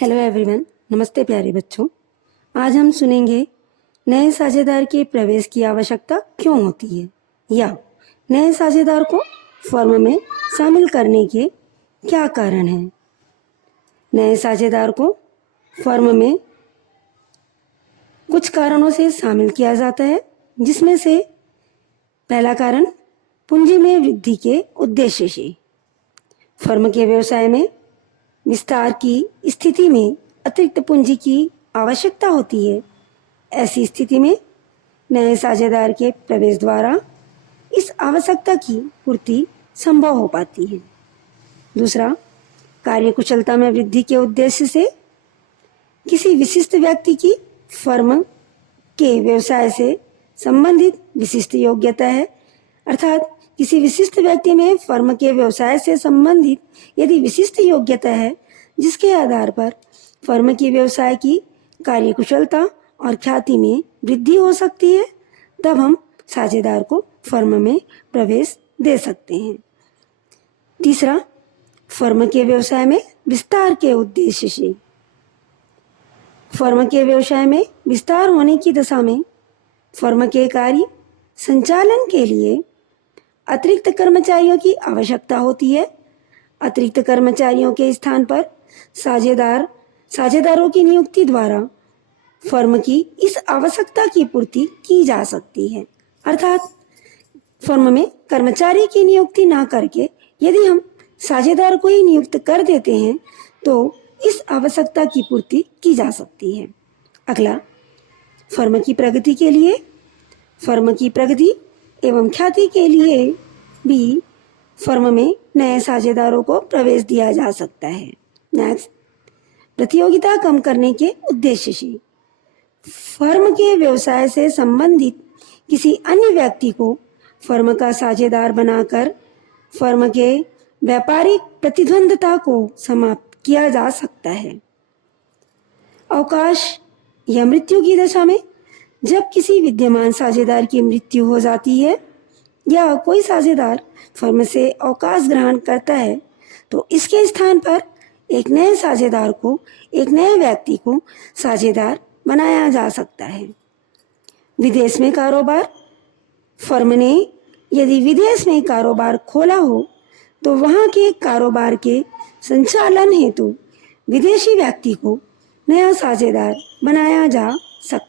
Hello everyone, नमस्ते प्यारे बच्चों। आज हम सुनेंगे नए साझेदार के प्रवेश की आवश्यकता क्यों होती है या नए साझेदार को फर्म में शामिल करने के क्या कारण हैं। नए साझेदार को फर्म में कुछ कारणों से शामिल किया जाता है, जिसमें से पहला कारण पूंजी में वृद्धि के उद्देश्य से। फर्म के व्यवसाय में विस्तार की स्थिति में अतिरिक्त पूंजी की आवश्यकता होती है। ऐसी स्थिति में नए साझेदार के प्रवेश द्वारा इस आवश्यकता की पूर्ति संभव हो पाती है। दूसरा, कार्यकुशलता में वृद्धि के उद्देश्य से किसी विशिष्ट व्यक्ति की फर्म के व्यवसाय से संबंधित विशिष्ट योग्यता है, अर्थात किसी विशिष्ट व्यक्ति में फर्म के व्यवसाय से संबंधित यदि विशिष्ट योग्यता है जिसके आधार पर फर्म की व्यवसाय की कार्यकुशलता और ख्याति में वृद्धि हो सकती है, तब हम साझेदार को फर्म में प्रवेश दे सकते हैं। तीसरा, फर्म के व्यवसाय में विस्तार के उद्देश्य से। फर्म के व्यवसाय में विस्तार होने की दशा में फर्म के कार्य संचालन के लिए अतिरिक्त कर्मचारियों की आवश्यकता होती है। अतिरिक्त कर्मचारियों के स्थान पर साझेदारों की नियुक्ति द्वारा फर्म की इस आवश्यकता की पूर्ति की जा सकती है। अर्थात फर्म में कर्मचारी की नियुक्ति ना करके यदि हम साझेदार को ही नियुक्त कर देते हैं तो इस आवश्यकता की पूर्ति की जा सकती है। अगला, फर्म की प्रगति के लिए, फर्म की प्रगति एवं ख्याति के लिए भी फर्म में नए साझेदारों को प्रवेश दिया जा सकता है। नेक्स्ट, प्रतियोगिता कम करने के उद्देश्य से। फर्म के व्यवसाय से संबंधित किसी अन्य व्यक्ति को फर्म का साझेदार बनाकर फर्म के व्यापारिक प्रतिद्वंद्विता को समाप्त किया जा सकता है। अवकाश या मृत्यु की दशा में जब किसी विद्यमान साझेदार की मृत्यु हो जाती है या कोई साझेदार फर्म से अवकाश ग्रहण करता है तो इसके स्थान पर एक नए साझेदार को, एक नए व्यक्ति को साझेदार बनाया जा सकता है। विदेश में कारोबार। फर्म ने यदि विदेश में कारोबार खोला हो तो वहाँ के कारोबार के संचालन हेतु विदेशी व्यक्ति को नया साझेदार बनाया जा सकता है।